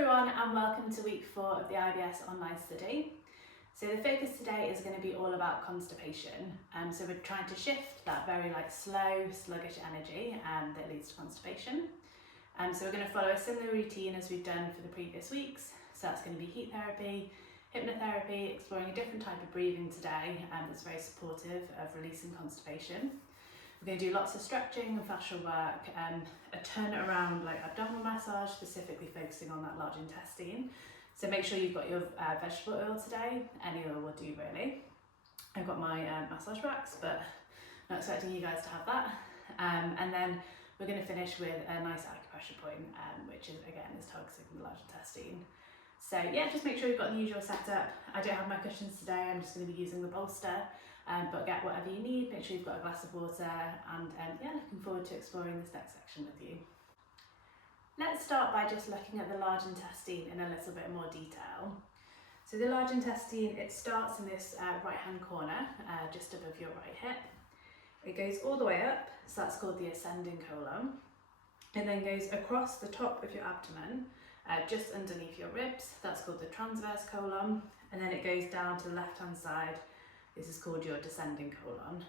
everyone and welcome to week 4 of the IBS online study. So the focus today is going to be all about constipation. So we're trying to shift that very slow, sluggish energy that leads to constipation. So we're going to follow a similar routine as we've done for the previous weeks. So that's going to be heat therapy, hypnotherapy, exploring a different type of breathing today that's very supportive of releasing constipation. We're going to do lots of stretching and fascial work, a turn around abdominal massage, specifically focusing on that large intestine. So make sure you've got your vegetable oil today, any oil will do really. I've got my massage racks, but not expecting you guys to have that. And then we're going to finish with a nice acupressure point, which is targeting the large intestine. So yeah, just make sure you've got the usual setup. I don't have my cushions today, I'm just going to be using the bolster. But get whatever you need, make sure you've got a glass of water, and yeah, looking forward to exploring this next section with you. Let's start by just looking at the large intestine in a little bit more detail. So the large intestine, it starts in this right hand corner, just above your right hip. It goes all the way up, so that's called the ascending colon. It then goes across the top of your abdomen, just underneath your ribs, that's called the transverse colon, and then it goes down to the left hand side. This is called your descending colon.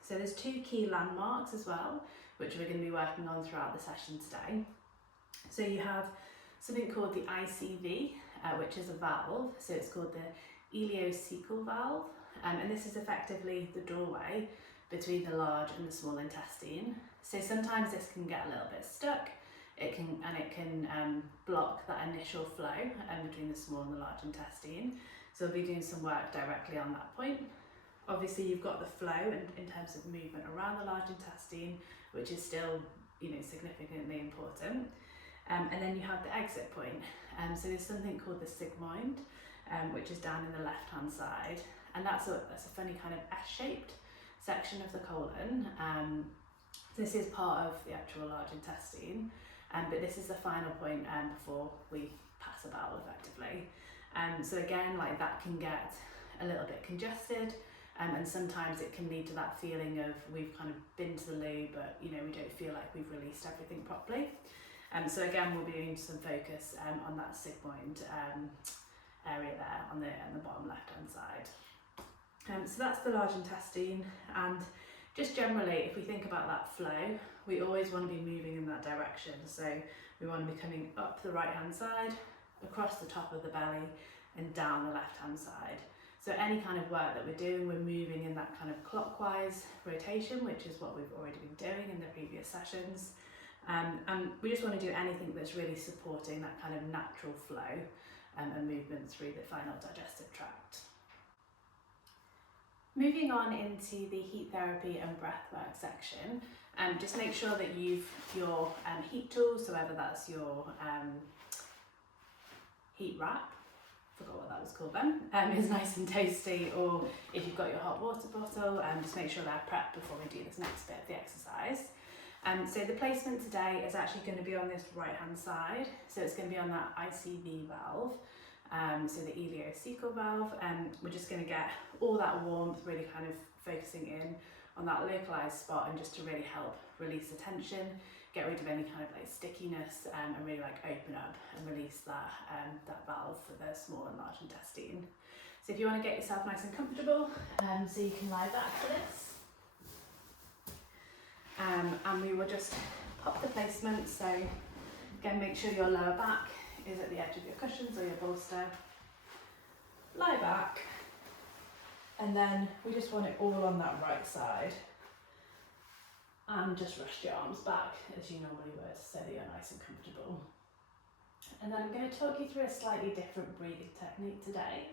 So there's 2 key landmarks as well, which we're going to be working on throughout the session today. So you have something called the ICV, which is a valve. So it's called the ileocecal valve, and this is effectively the doorway between the large and the small intestine. So sometimes this can get a little bit stuck. It can block that initial flow between the small and the large intestine. So we'll be doing some work directly on that point. Obviously you've got the flow in terms of movement around the large intestine, which is still significantly important. And then you have the exit point. So there's something called the sigmoid, which is down in the left hand side, and that's a funny kind of S-shaped section of the colon. This is part of the actual large intestine, but this is the final point before we pass a bowel effectively. So again, that can get a little bit congested, and sometimes it can lead to that feeling of we've kind of been to the loo, but we don't feel like we've released everything properly. So again, we'll be doing some focus on that sigmoid area there on the bottom left hand side. So that's the large intestine, and just generally, if we think about that flow, we always want to be moving in that direction. So we want to be coming up the right hand side, across the top of the belly, and down the left hand side. So any kind of work that we're doing, we're moving in that kind of clockwise rotation, which is what we've already been doing in the previous sessions. And we just want to do anything that's really supporting that kind of natural flow and movement through the final digestive tract. Moving on into the heat therapy and breathwork section, just make sure that your heat tools, so whether that's your heat wrap, forgot what that was called then, is nice and toasty, or if you've got your hot water bottle, just make sure they're prepped before we do this next bit of the exercise. So the placement today is actually going to be on this right hand side, so it's going to be on that ICV valve, so the ileocecal valve, and we're just going to get all that warmth really kind of focusing in on that localized spot, and just to really help release the tension, get rid of any kind of stickiness, and really open up and release that valve for the small and large intestine. So if you want to get yourself nice and comfortable, so you can lie back for this. And we will just pop the placement, so again make sure your lower back is at the edge of your cushions or your bolster. Lie back, and then we just want it all on that right side. And just rest your arms back as you normally would, so that you're nice and comfortable. And then I'm going to talk you through a slightly different breathing technique today.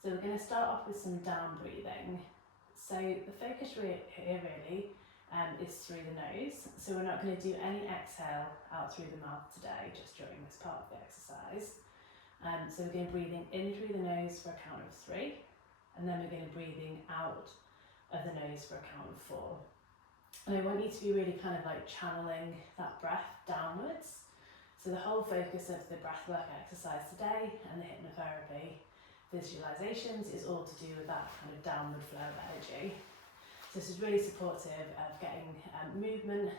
So we're going to start off with some down breathing. So the focus here really is through the nose. So we're not going to do any exhale out through the mouth today, just during this part of the exercise. So we're going to breathing in through the nose for a count of 3, and then we're going to breathing out of the nose for a count of 4. And I want you to be really kind of channeling that breath downwards. So the whole focus of the breathwork exercise today and the hypnotherapy visualizations is all to do with that kind of downward flow of energy. So this is really supportive of getting movement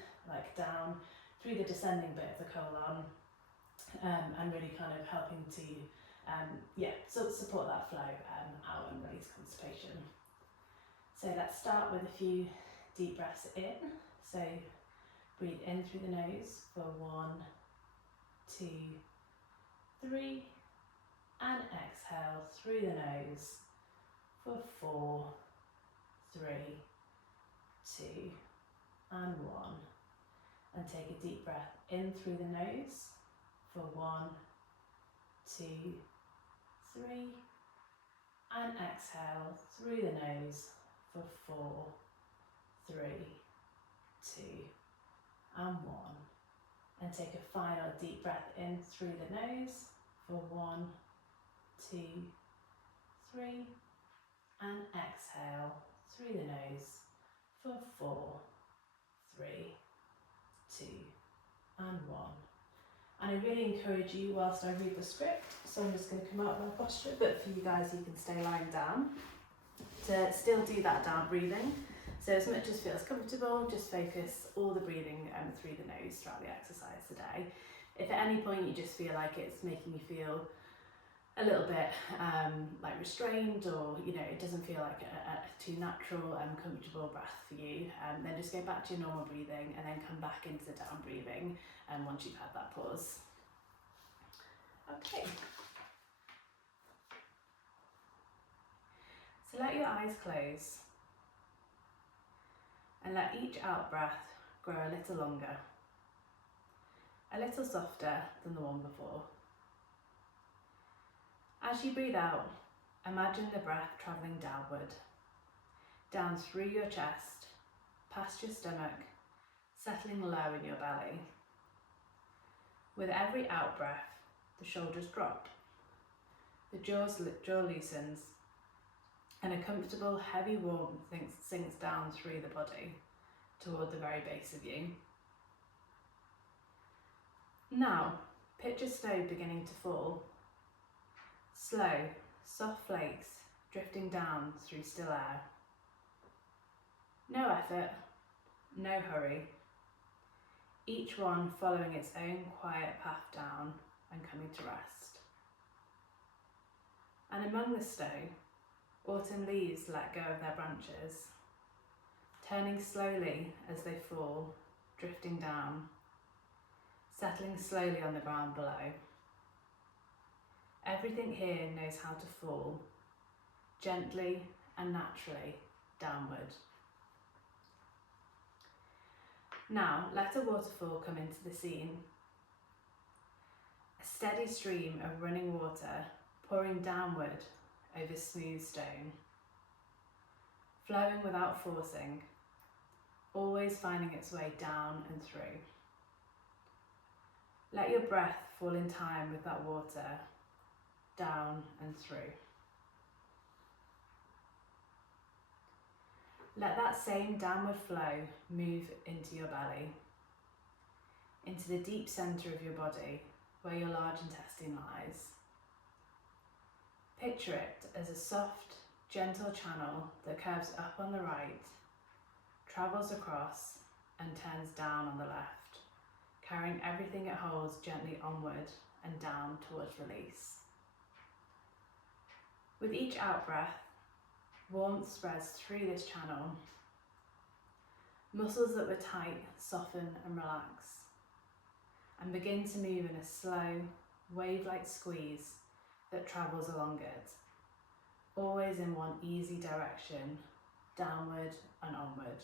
down through the descending bit of the colon, and really kind of helping to support that flow out and release constipation. So let's start with a few deep breaths in. So breathe in through the nose for 1, 2, 3, and exhale through the nose for 4, 3, 2, and 1. And take a deep breath in through the nose for 1, 2, 3, and exhale through the nose for 4, 3, 2, and 1. And take a final deep breath in through the nose for 1, 2, 3, and exhale through the nose for 4, 3, 2, and 1. And I really encourage you, whilst I read the script, so I'm just going to come out of my posture, but for you guys you can stay lying down, to still do that down breathing. So as much as feels comfortable, just focus all the breathing through the nose throughout the exercise today. If at any point you just feel like it's making you feel a little bit like restrained, or it doesn't feel like a too natural and comfortable breath for you, then just go back to your normal breathing and then come back into the down breathing once you've had that pause. Okay. So let your eyes close and let each out breath grow a little longer, a little softer than the one before. As you breathe out, imagine the breath travelling downward, down through your chest, past your stomach, settling low in your belly. With every out breath, the shoulders drop, the jaw loosens, and a comfortable, heavy warmth sinks down through the body toward the very base of you. Now, picture snow beginning to fall. Slow, soft flakes drifting down through still air. No effort, no hurry. Each one following its own quiet path down and coming to rest. And among the snow, autumn leaves let go of their branches, turning slowly as they fall, drifting down, settling slowly on the ground below. Everything here knows how to fall, gently and naturally downward. Now, let a waterfall come into the scene. A steady stream of running water pouring downward over smooth stone, flowing without forcing, always finding its way down and through. Let your breath fall in time with that water, down and through. Let that same downward flow move into your belly, into the deep centre of your body where your large intestine lies. Picture it as a soft, gentle channel that curves up on the right, travels across and turns down on the left, carrying everything it holds gently onward and down towards release. With each out-breath, warmth spreads through this channel. Muscles that were tight soften and relax, and begin to move in a slow, wave-like squeeze that travels along it, always in one easy direction, downward and onward.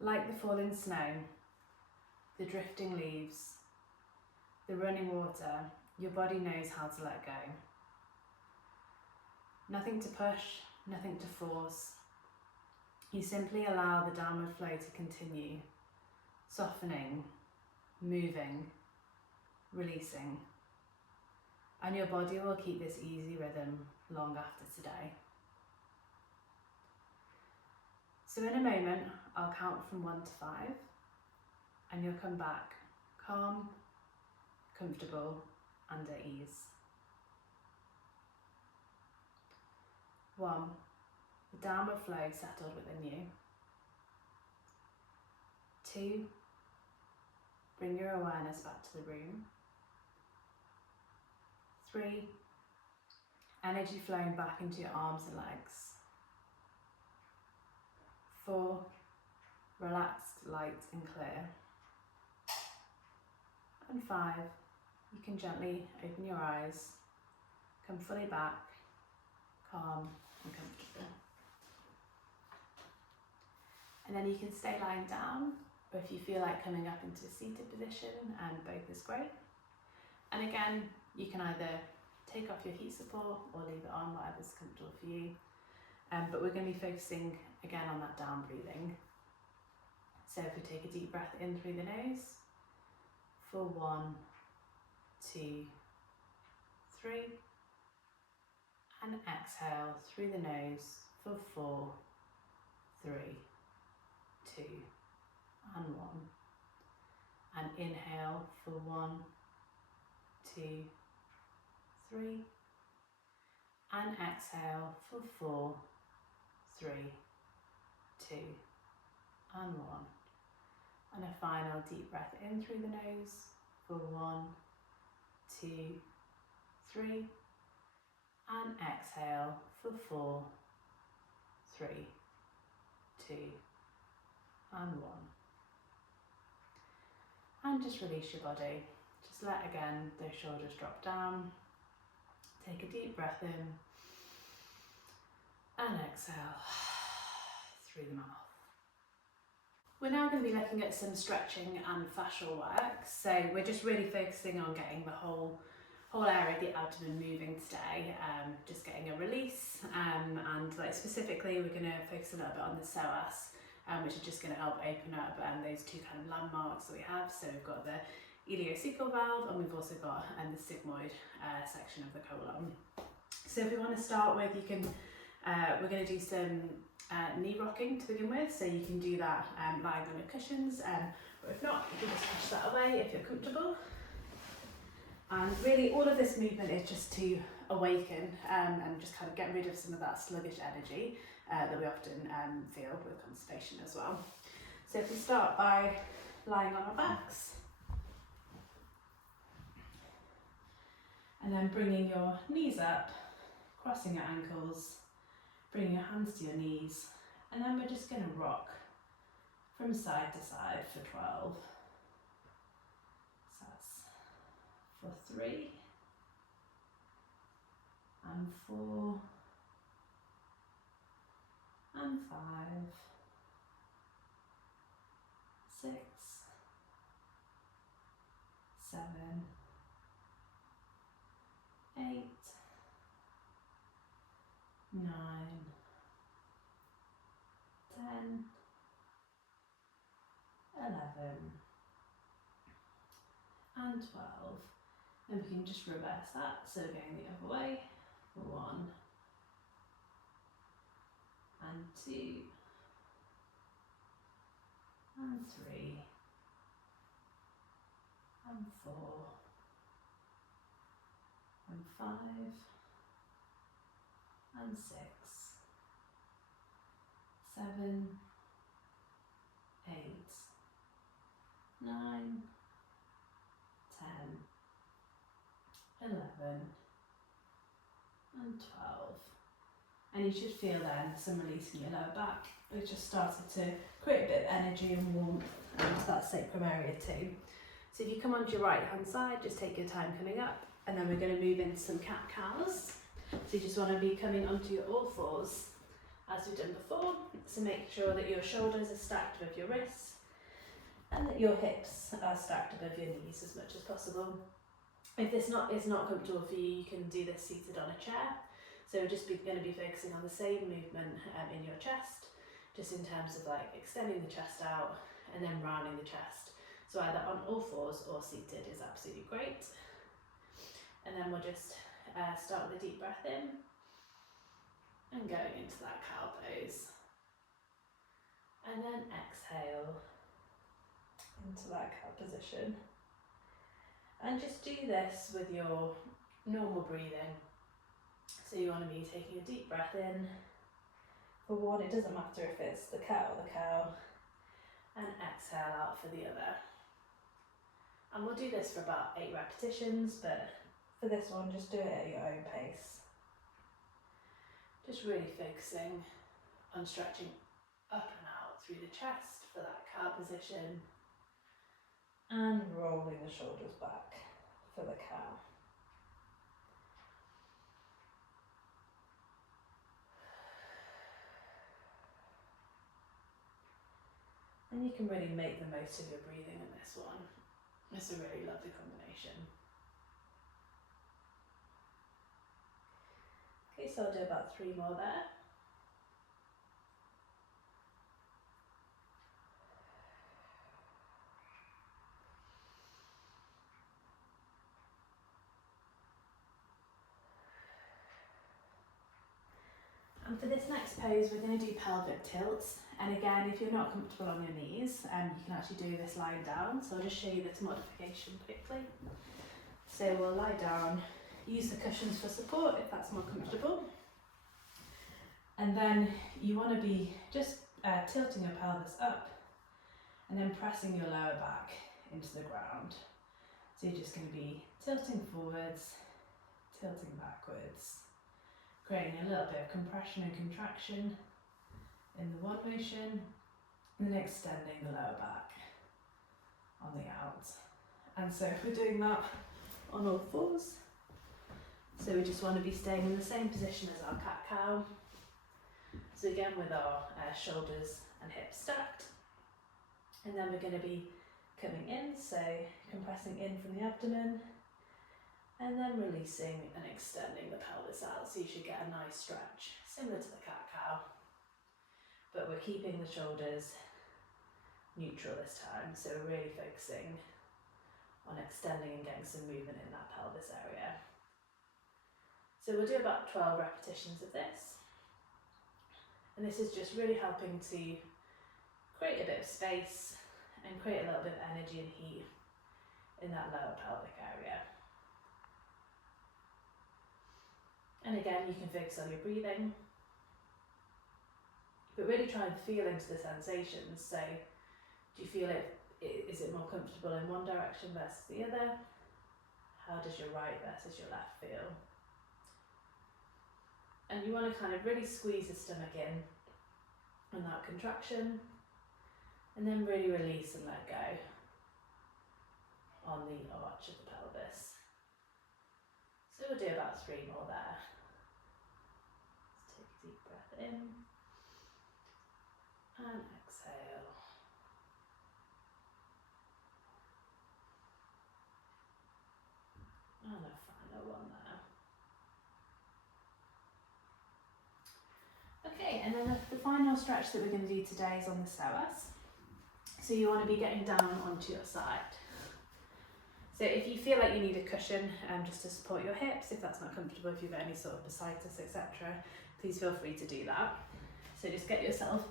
Like the falling snow, the drifting leaves, the running water, your body knows how to let go. Nothing to push, nothing to force. You simply allow the downward flow to continue, softening, moving, releasing. And your body will keep this easy rhythm long after today. So in a moment, I'll count from 1 to 5, and you'll come back calm, comfortable, and at ease. 1, the downward flow settled within you. 2, bring your awareness back to the room. 3, energy flowing back into your arms and legs. 4, relaxed, light and clear. And 5, you can gently open your eyes, come fully back, calm and comfortable. And then you can stay lying down, or if you feel like coming up into a seated position, both is great. And again, you can either take off your heat support or leave it on, whatever's comfortable for you. But we're going to be focusing again on that down breathing. So if we take a deep breath in through the nose for 1, 2, 3, and exhale through the nose for 4, 3, 2, and 1. And inhale for 1, 2, 3, and exhale for 4, 3, 2, and 1. And a final deep breath in through the nose for 1, 2, 3, and exhale for 4, 3, 2, and 1. And just release your body. Just let again those shoulders drop down. Take a deep breath in and exhale through the mouth. We're now going to be looking at some stretching and fascial work. So we're just really focusing on getting the whole area of the abdomen moving today, just getting a release, and like specifically we're going to focus a little bit on the psoas, which is just going to help open up those two kind of landmarks that we have. So we've got the ileocecal valve, and we've also got the sigmoid section of the colon. So if we want to start with, you can, we're going to do some knee rocking to begin with, so you can do that lying on your cushions, or if not, you can just push that away if you're comfortable. And really all of this movement is just to awaken and just kind of get rid of some of that sluggish energy that we often feel with constipation as well. So if we start by lying on our backs, and then bringing your knees up, crossing your ankles, bringing your hands to your knees, and then we're just going to rock from side to side for 12. So that's for 3, and 4, and 5, 6, 7, 8, 9, 10, 11, and 12. And we can just reverse that, so going the other way. 1, and 2, and 3, and 4, and 5, and 6, 7, 8, 9, 10, 11, and 12. And you should feel then some release in your lower back. We've just started to create a bit of energy and warmth into that sacrum area too. So if you come onto your right hand side, just take your time coming up, and then we're going to move into some cat cows. So you just want to be coming onto your all fours as we've done before. So make sure that your shoulders are stacked above your wrists and that your hips are stacked above your knees as much as possible. If this is not comfortable for you, you can do this seated on a chair. So we're just going to be focusing on the same movement in your chest, just in terms of like extending the chest out and then rounding the chest. So either on all fours or seated is absolutely great. And then we'll just start with a deep breath in and going into that cow pose. And then exhale into that cow position. And just do this with your normal breathing. So you want to be taking a deep breath in. For one, it doesn't matter if it's the cat or the cow. And exhale out for the other. And we'll do this for about 8 repetitions, but for this one, just do it at your own pace. Just really focusing on stretching up and out through the chest for that cow position, and rolling the shoulders back for the cow. And you can really make the most of your breathing in this one. It's a really lovely combination. Okay, so I'll do about 3 more there. And for this next pose, we're going to do pelvic tilts. And again, if you're not comfortable on your knees, you can actually do this lying down. So I'll just show you this modification quickly. So we'll lie down, use the cushions for support if that's more comfortable. And then you want to be just tilting your pelvis up and then pressing your lower back into the ground. So you're just going to be tilting forwards, tilting backwards, creating a little bit of compression and contraction in the one motion, and then extending the lower back on the out. And so if we're doing that on all fours, so we just want to be staying in the same position as our cat-cow. So again, with our shoulders and hips stacked, and then we're going to be coming in, so compressing in from the abdomen, and then releasing and extending the pelvis out, so you should get a nice stretch, similar to the cat-cow, but we're keeping the shoulders neutral this time, so we're really focusing on extending and getting some movement in that pelvis area. So we'll do about 12 repetitions of this, and this is just really helping to create a bit of space and create a little bit of energy and heat in that lower pelvic area. And again, you can focus on your breathing, but really try and feel into the sensations. So do you feel it, is it more comfortable in one direction versus the other? How does your right versus your left feel? And you want to kind of really squeeze the stomach in on that contraction, and then really release and let go on the arch of the pelvis. So we'll do about 3 more there. Let's take a deep breath in and exhale. And a final one there. Okay, and then the final stretch that we're going to do today is on the psoas. So you want to be getting down onto your side. So if you feel like you need a cushion just to support your hips, if that's not comfortable, if you've got any sort of bursitis, etc., please feel free to do that. So just get yourself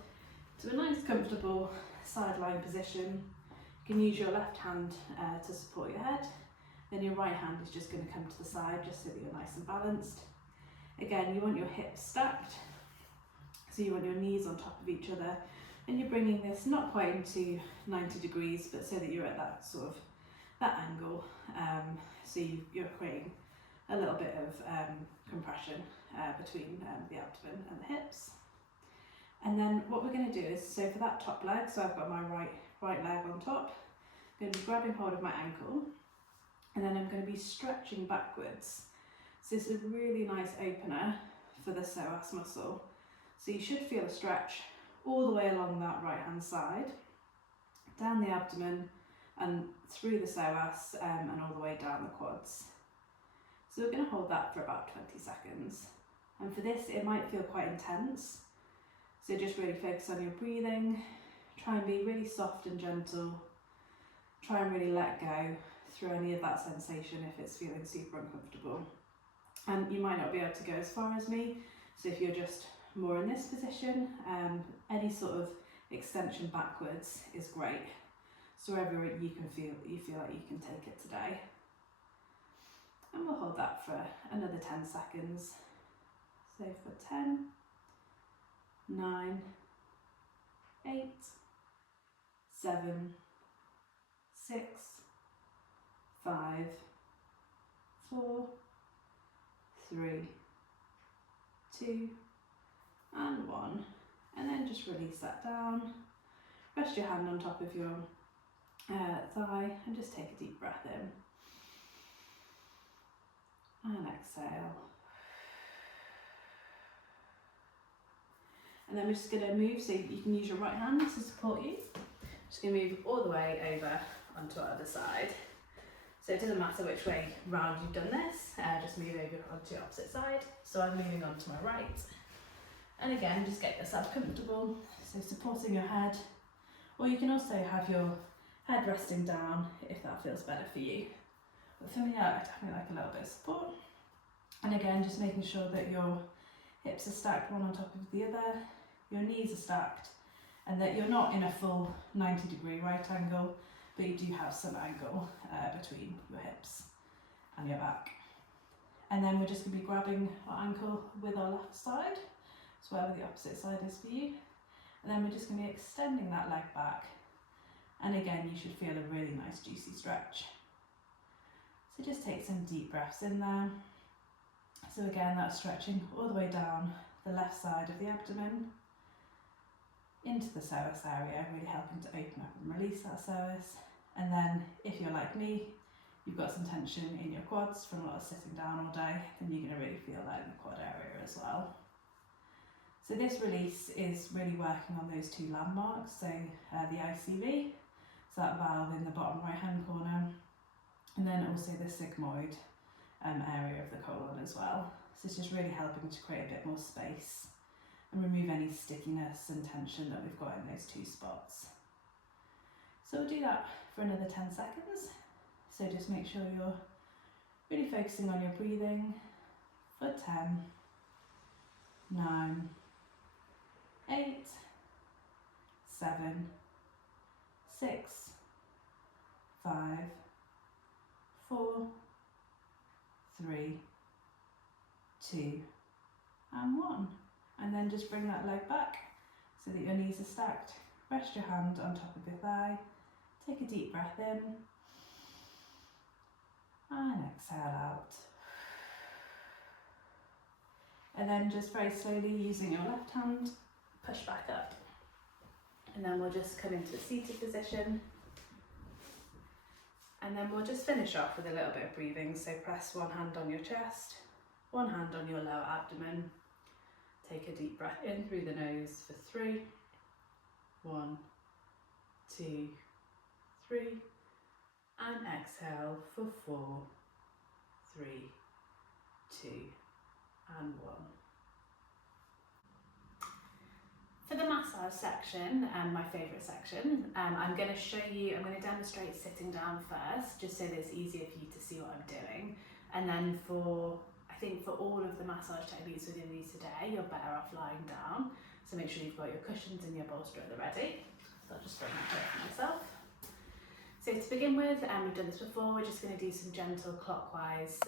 to a nice comfortable sideline position. You can use your left hand to support your head, then your right hand is just going to come to the side just so that you're nice and balanced. Again, you want your hips stacked, so you want your knees on top of each other, and you're bringing this not quite into 90 degrees, but so that you're at that sort of that angle, so you're creating a little bit of compression between the abdomen and the hips. And then what we're going to do is, so for that top leg, so I've got my right leg on top, I'm going to be grabbing hold of my ankle, and then I'm going to be stretching backwards. So this is a really nice opener for the psoas muscle. So you should feel a stretch all the way along that right hand side, down the abdomen and through the psoas and all the way down the quads. So we're going to hold that for about 20 seconds. And for this, it might feel quite intense. So just really focus on your breathing, try and be really soft and gentle, try and really let go through any of that sensation if it's feeling super uncomfortable. And you might not be able to go as far as me, so if you're just more in this position, any sort of extension backwards is great. So wherever you feel like you can take it today. And we'll hold that for another 10 seconds. So for 10, 9, 8, 7, 6, 5, 4, 3, 2, and 1. And then just release that down. Rest your hand on top of your thigh and just take a deep breath in. And exhale. And then we're just going to move, so you can use your right hand to support you. Just going to move all the way over onto our other side. So it doesn't matter which way round you've done this, just move over onto the opposite side. So I'm moving on to my right. And again, just get yourself comfortable, so supporting your head. Or you can also have your head resting down if that feels better for you. But for me, I definitely like a little bit of support. And again, just making sure that your hips are stacked one on top of the other, your knees are stacked, and that you're not in a full 90-degree right angle, but you do have some angle between your hips and your back. And then we're just going to be grabbing our ankle with our left side, so wherever the opposite side is for you. And then we're just going to be extending that leg back. And again, you should feel a really nice juicy stretch. So just take some deep breaths in there. So again, that's stretching all the way down the left side of the abdomen into the psoas area, really helping to open up and release that psoas. And then if you're like me, you've got some tension in your quads from a lot of sitting down all day, then you're going to really feel that in the quad area as well. So this release is really working on those two landmarks, so the ICV, so that valve in the bottom right hand corner, and then also the sigmoid area of the colon as well. So it's just really helping to create a bit more space and remove any stickiness and tension that we've got in those two spots. So we'll do that for another 10 seconds. So just make sure you're really focusing on your breathing for 10, 9, 8, 7, 6, 5, 4, 3, 2, and 1. And then just bring that leg back so that your knees are stacked. Rest your hand on top of your thigh. Take a deep breath in. And exhale out. And then just very slowly using your left hand, push back up. And then we'll just come into a seated position. And then we'll just finish off with a little bit of breathing. So press one hand on your chest, one hand on your lower abdomen. Take a deep breath in through the nose for 3, 1, 2, 3, and exhale for 4, 3, 2, and 1. For the massage section, my favourite section, I'm going to demonstrate sitting down first, just so that it's easier for you to see what I'm doing. And then I think for all of the massage techniques within these today, you're better off lying down. So make sure you've got your cushions and your bolster at the ready. So I'll just bring that here for myself. So to begin with, we've done this before, we're just going to do some gentle clockwise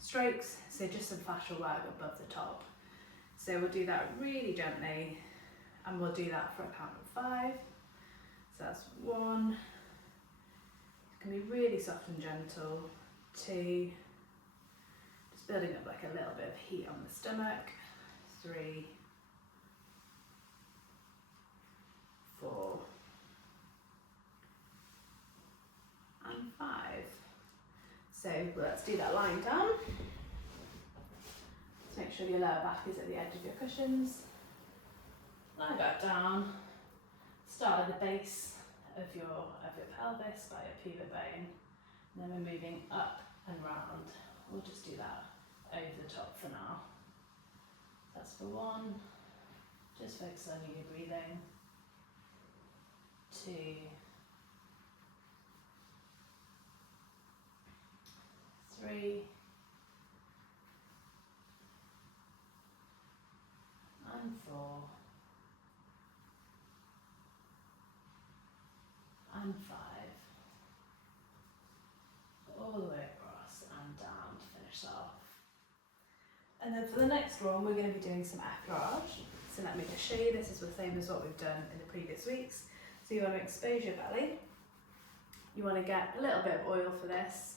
strokes. So just some fascial work above the top. So we'll do that really gently, and we'll do that for a count of 5. So that's 1, it can be really soft and gentle, 2, just building up like a little bit of heat on the stomach, 3, 4, and 5. So let's do that lying down. So make sure your lower back is at the edge of your cushions. Lie back down. Start at the base of your pelvis by your pivot bone. And then we're moving up and round. We'll just do that over the top for now. That's for 1. Just focus on your breathing. 2. 3. And 4, and 5, all the way across and down to finish off. And then for the next one, we're going to be doing some effleurage. So let me just show you, this is the same as what we've done in the previous weeks. So you want to expose your belly, you want to get a little bit of oil for this.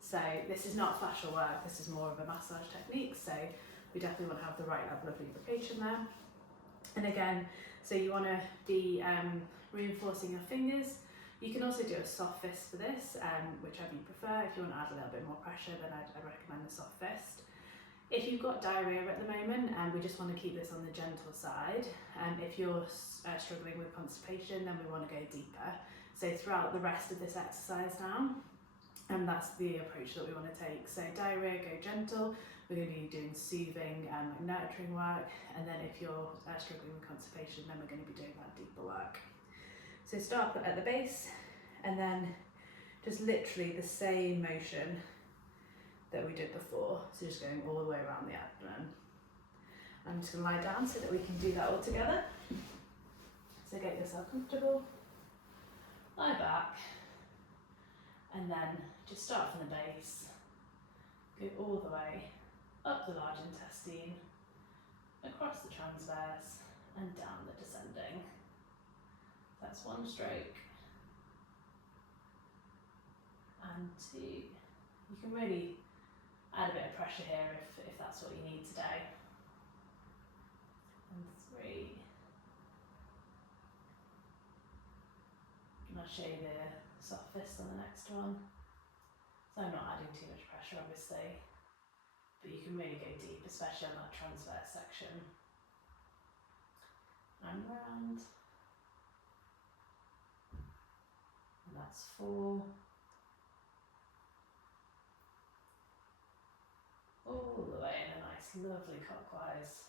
So this is not fascial work, this is more of a massage technique, so we definitely want to have the right level of lubrication there. And again, so you want to be reinforcing your fingers. You can also do a soft fist for this, whichever you prefer. If you want to add a little bit more pressure, then I'd recommend the soft fist. If you've got diarrhea at the moment, and we just want to keep this on the gentle side, if you're struggling with constipation, then we want to go deeper. So throughout the rest of this exercise now, and that's the approach that we want to take. So diarrhea, go gentle. We're going to be doing soothing and nurturing work. And then if you're struggling with constipation, then we're going to be doing that deeper work. So start at the base, and then just literally the same motion that we did before. So just going all the way around the abdomen. I'm just going to lie down so that we can do that all together. So get yourself comfortable. Lie back. And then just start from the base, go all the way up the large intestine, across the transverse and down the descending. That's one stroke. And two. You can really add a bit of pressure here if that's what you need today. And three. And I'll show you the soft fist on the next one. So I'm not adding too much pressure obviously, but you can really go deep, especially on that transverse section. And round. And that's 4. All the way in a nice lovely clockwise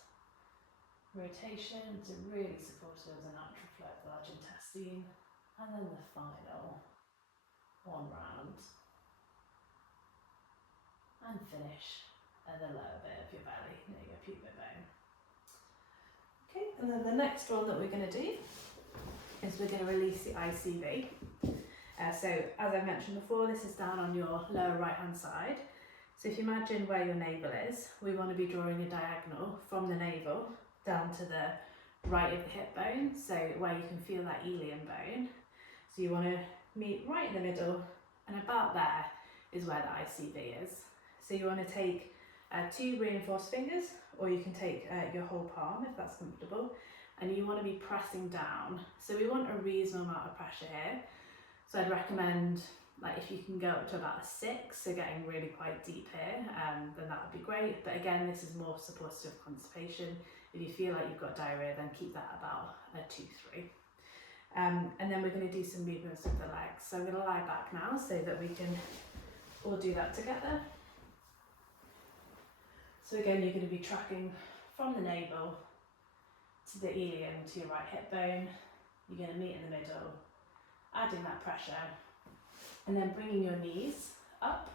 rotation to really support the natural flow of the large intestine. And then the final one round, and finish at the lower bit of your belly, near your pubic bone. Okay, and then the next one that we're going to do is we're going to release the ICV. So as I mentioned before, this is down on your lower right hand side. So if you imagine where your navel is, we want to be drawing a diagonal from the navel down to the right of the hip bone, so where you can feel that ilium bone. So you want to meet right in the middle, and about there is where the ICV is. So you want to take 2 reinforced fingers, or you can take your whole palm if that's comfortable, and you want to be pressing down. So we want a reasonable amount of pressure here. So I'd recommend, like, if you can go up to about a 6, so getting really quite deep here, then that would be great. But again, this is more supportive of constipation. If you feel like you've got diarrhea, then keep that about a 2, 3. And then we're going to do some movements with the legs. So I'm going to lie back now so that we can all do that together. So again, you're going to be tracking from the navel to the ilium to your right hip bone. You're going to meet in the middle, adding that pressure, and then bringing your knees up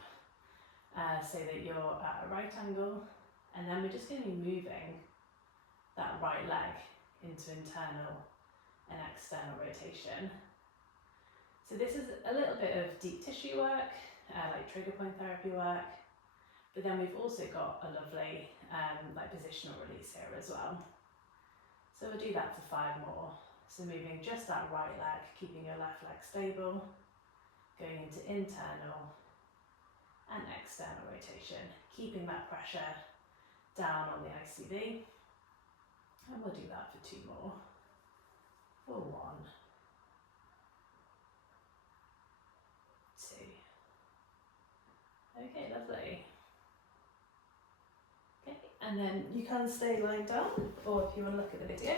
so that you're at a right angle. And then we're just going to be moving that right leg into internal and external rotation. So this is a little bit of deep tissue work, like trigger point therapy work, but then we've also got a lovely like positional release here as well. So we'll do that for 5 more. So moving just that right leg, keeping your left leg stable, going into internal and external rotation, keeping that pressure down on the ICV. And we'll do that for 2 more. For 1, 2. Okay, lovely. Okay, and then you can stay lying down, or if you want to look at the video.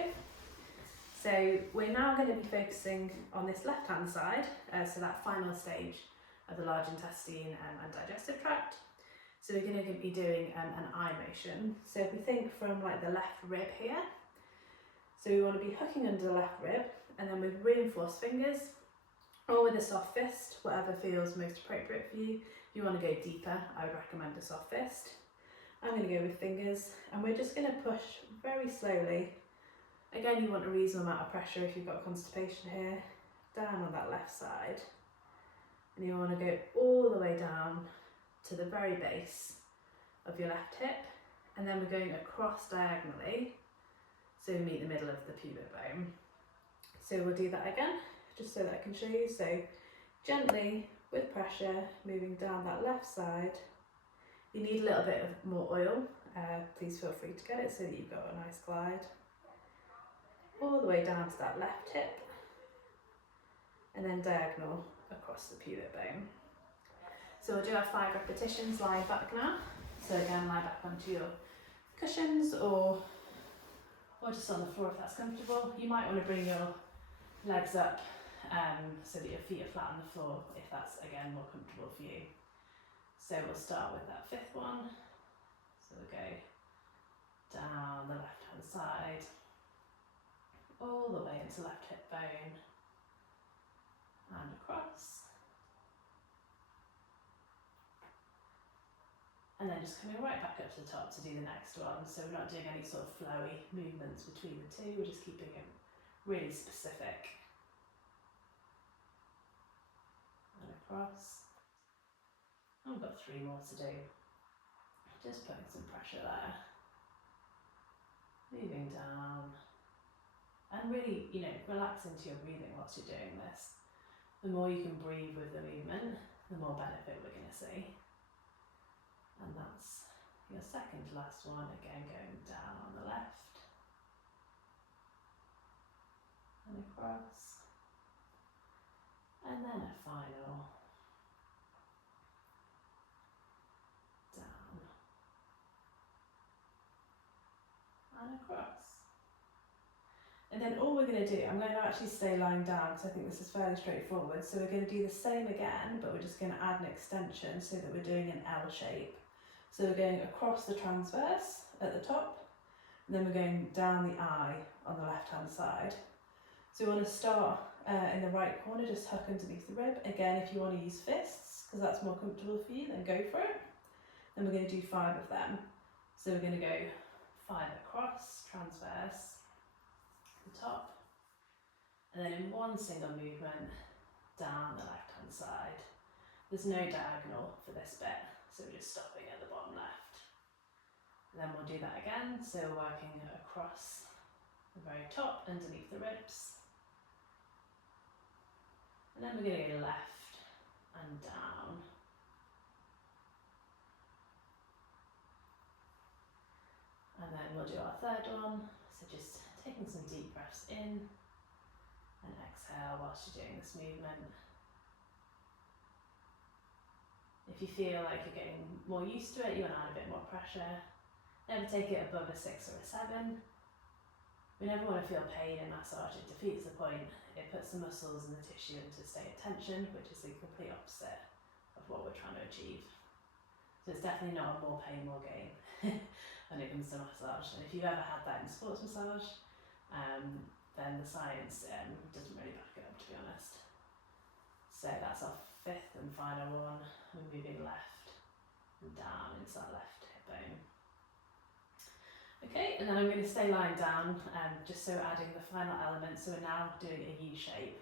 So we're now going to be focusing on this left hand side, so that final stage of the large intestine and digestive tract. So we're going to be doing an eye motion. So if we think from like the left rib here, so we want to be hooking under the left rib, and then with reinforced fingers, or with a soft fist, whatever feels most appropriate for you. If you want to go deeper, I would recommend a soft fist. I'm going to go with fingers, and we're just going to push very slowly. Again, you want a reasonable amount of pressure if you've got constipation here, down on that left side. And you want to go all the way down to the very base of your left hip, and then we're going across diagonally, so we meet the middle of the pubic bone. So we'll do that again, just so that I can show you. So Gently, with pressure, moving down that left side. You need a little bit of more oil, please feel free to get it so that you've got a nice glide. All the way down to that left hip, and then diagonal across the pubic bone. So we'll do our 5 repetitions lying back now. So again, lie back onto your cushions or just on the floor if that's comfortable. You might want to bring your legs up so that your feet are flat on the floor if that's again more comfortable for you. So we'll start with that 5th one. So we'll go down the left hand side, all the way into left hip bone and across. And then just coming right back up to the top to do the next one. So we're not doing any sort of flowy movements between the two, we're just keeping it really specific. And across. And we've got 3 more to do. Just putting some pressure there. Moving down. And really, relax into your breathing whilst you're doing this. The more you can breathe with the movement, the more benefit we're going to see. And that's your 2nd to last one, again going down on the left and across, and then a final down and across. And then all we're going to do, I'm going to actually stay lying down because I think this is fairly straightforward. So we're going to do the same again, but we're just going to add an extension so that we're doing an L shape. So we're going across the transverse at the top, and then we're going down the eye on the left hand side. So we want to start in the right corner, just huck underneath the rib. Again, if you want to use fists, because that's more comfortable for you, then go for it. Then we're going to do 5 of them. So we're going to go 5 across, transverse, the top, and then in one single movement, down the left hand side. There's no diagonal for this bit. So we're just stopping at the bottom left. And then we'll do that again. So we're working across the very top, underneath the ribs. And then we're going to go left and down. And then we'll do our 3rd one. So just taking some deep breaths in and exhale whilst you're doing this movement. If you feel like you're getting more used to it, you want to add a bit more pressure. Never take it above a 6 or a 7. We never want to feel pain in massage, it defeats the point. It puts the muscles and the tissue into a state of tension, which is the complete opposite of what we're trying to achieve. So it's definitely not a more pain, more gain when it comes to massage. And if you've ever had that in sports massage, then the science doesn't really back it up, to be honest. So that's our 5th and final one. We're moving left and down into that left hip bone. Okay, and then I'm going to stay lying down, just so adding the final element. So we're now doing a U shape.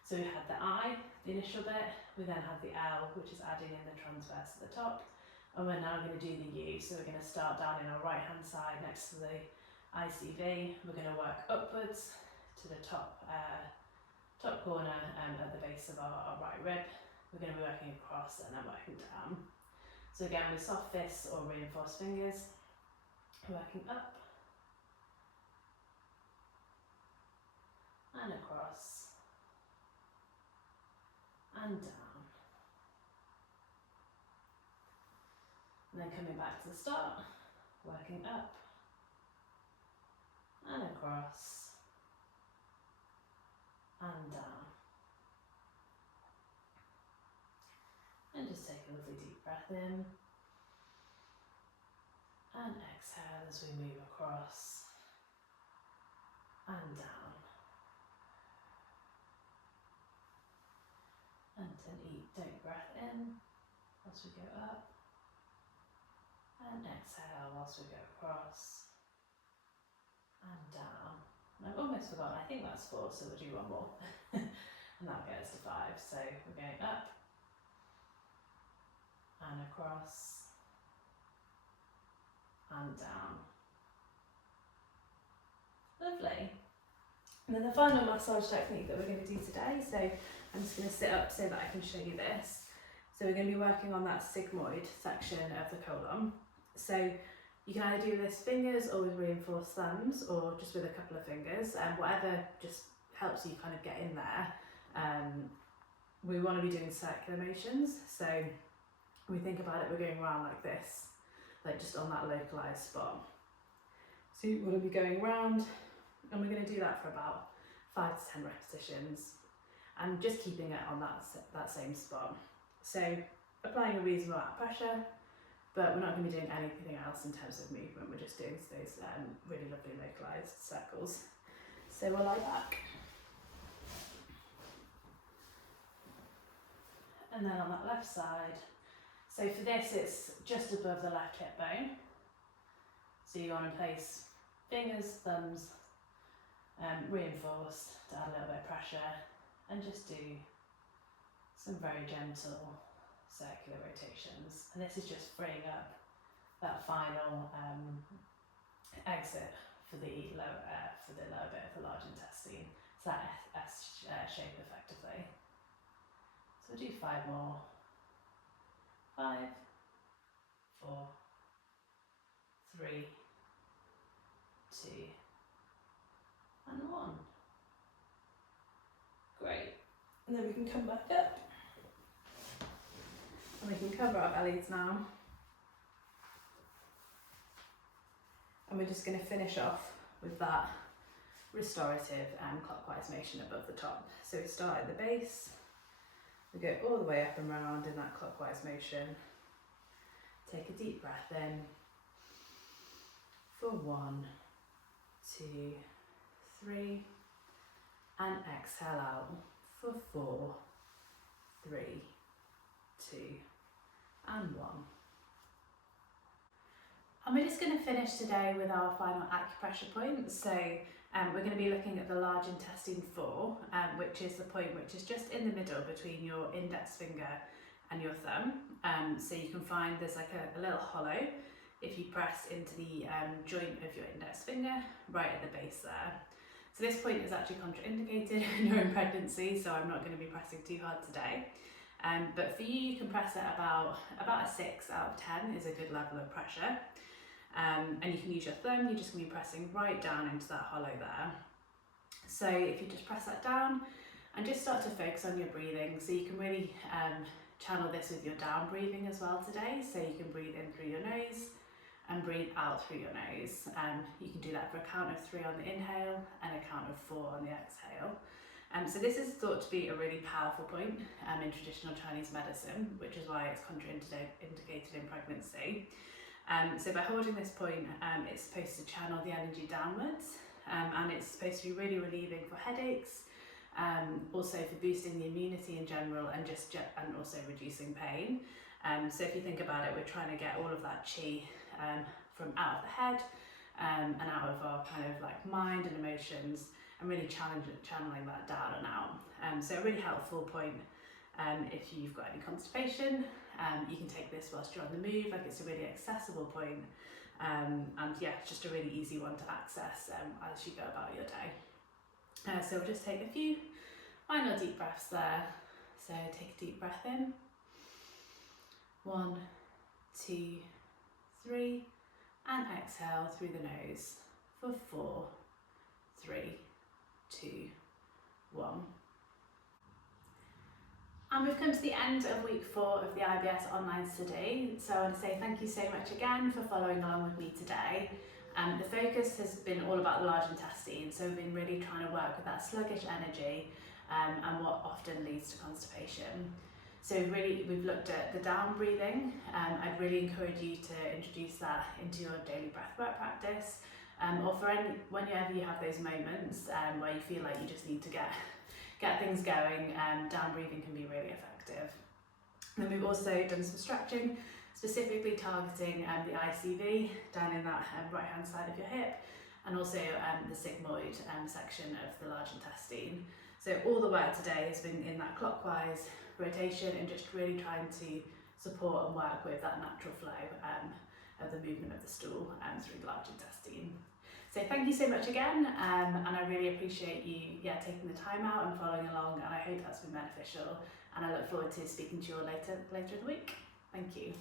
So we had the I, the initial bit, we then have the L, which is adding in the transverse at the top, and we're now going to do the U. So we're going to start down in our right hand side next to the ICV. We're going to work upwards to the top corner at the base of our right rib. We're going to be working across and then working down. So again, with soft fists or reinforced fingers, working up and across and down. And then coming back to the start, working up and across and down. And just take a lovely deep breath in and exhale as we move across and down. And take breath in whilst we go up and exhale whilst we go across and down. And I've almost forgotten, I think that's 4, so we'll do one more. And that'll get us to 5. So we're going up and across and down. Lovely. And then the final massage technique that we're going to do today, so I'm just going to sit up so that I can show you this. So we're going to be working on that sigmoid section of the colon. So you can either do this fingers or with reinforced thumbs, or just with a couple of fingers, and whatever just helps you kind of get in there. We want to be doing circular motions, so when we think about it, we're going around like this, like just on that localized spot. So you want to be going around, and we're going to do that for about 5 to 10 repetitions, and just keeping it on that same spot. So applying a reasonable amount of pressure, but we're not going to be doing anything else in terms of movement. We're just doing those really lovely localized circles. So we'll lie back. And then on that left side, so for this it's just above the left hip bone. So you want to place fingers, thumbs, reinforced to add a little bit of pressure, and just do some very gentle circular rotations. And this is just freeing up that final exit for the lower bit of the large intestine. So that S shape effectively. So we'll do 5 more. 5, 4, 3, 2, and 1. Great. And then we can come back up. And we can cover our bellies now. And we're just going to finish off with that restorative clockwise motion above the top. So we start at the base. We go all the way up and round in that clockwise motion. Take a deep breath in for 1, 2, 3, and exhale out for 4, 3, 2, and 1. And we're just going to finish today with our final acupressure point. So we're going to be looking at the large intestine 4, which is the point which is just in the middle between your index finger and your thumb. So you can find there's like a little hollow if you press into the joint of your index finger right at the base there. So this point is actually contraindicated when you're in pregnancy, so I'm not going to be pressing too hard today. But for you can press it about a 6 out of 10 is a good level of pressure. And you can use your thumb, you're just going to be pressing right down into that hollow there. So if you just press that down and just start to focus on your breathing, so you can really channel this with your down breathing as well today. So you can breathe in through your nose and breathe out through your nose. You can do that for a count of 3 on the inhale and a count of 4 on the exhale. So this is thought to be a really powerful point in traditional Chinese medicine, which is why it's contraindicated in pregnancy. So by holding this point, it's supposed to channel the energy downwards, and it's supposed to be really relieving for headaches, also for boosting the immunity in general, and also reducing pain. So if you think about it, we're trying to get all of that qi from out of the head and out of our kind of like mind and emotions, and really channeling that down and out. So a really helpful point if you've got any constipation. You can take this whilst you're on the move, like it's a really accessible point, and yeah, it's just a really easy one to access as you go about your day. So we'll just take a few final deep breaths there. So take a deep breath in, 1, 2, 3, and exhale through the nose for 4, 3, 2, 1. And we've come to the end of week 4 of the IBS online study. So I want to say thank you so much again for following along with me today. The focus has been all about the large intestine, so we've been really trying to work with that sluggish energy and what often leads to constipation. So we've looked at the down breathing. I'd really encourage you to introduce that into your daily breathwork practice, or for whenever you have those moments where you feel like you just need to get things going, down breathing can be really effective. And we've also done some stretching, specifically targeting the ICV down in that right hand side of your hip, and also the sigmoid section of the large intestine. So all the work today has been in that clockwise rotation and just really trying to support and work with that natural flow of the movement of the stool through the large intestine. So thank you so much again, and I really appreciate you taking the time out and following along, and I hope that's been beneficial, and I look forward to speaking to you all later in the week. Thank you.